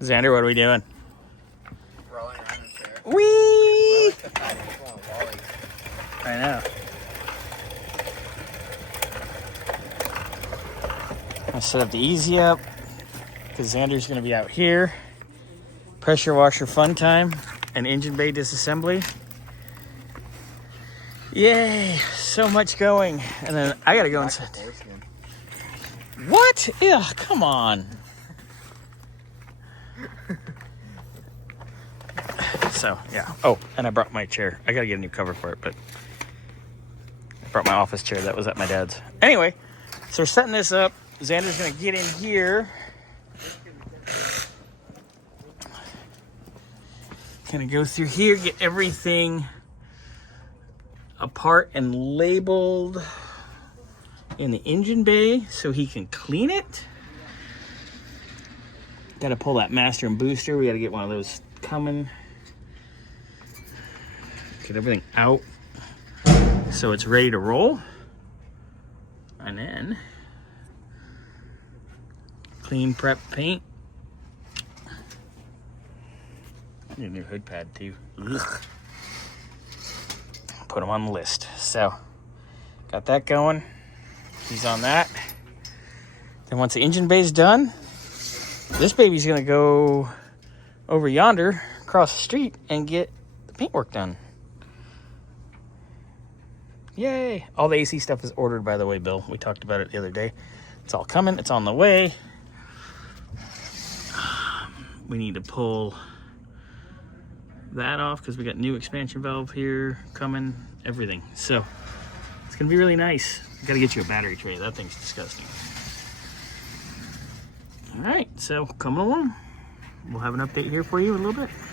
Xander, what are we doing? Rolling around in the chair. Whee! I I know. I set up the easy up because Xander's going to be out here. Pressure washer fun time and engine bay disassembly. Yay! So much going, and then I got to go inside. What? Ew, come on. So, yeah. Oh, and I brought my chair. I got to get a new cover for it, but I brought my office chair that was at my dad's. Anyway, so we're setting this up. Xander's going to get in here. Going to go through here, get everything apart and labeled in the engine bay so he can clean it. Got to pull that master and booster. We got to get one of those coming. Get everything out so it's ready to roll. And then clean, prep, paint. Need a new hood pad too. Ugh. Put him on the list. So got that going. He's on that. Then once the engine bay's done, this baby's gonna go over yonder across the street and get the paintwork done. Yay! All the AC stuff is ordered, by the way, Bill. We talked about it the other day. It's all coming. It's on the way. We need to pull that off because we got new expansion valve here coming. Everything. So it's gonna be really nice. Got to get you a battery tray. That thing's disgusting. All right. So coming along. We'll have an update here for you in a little bit.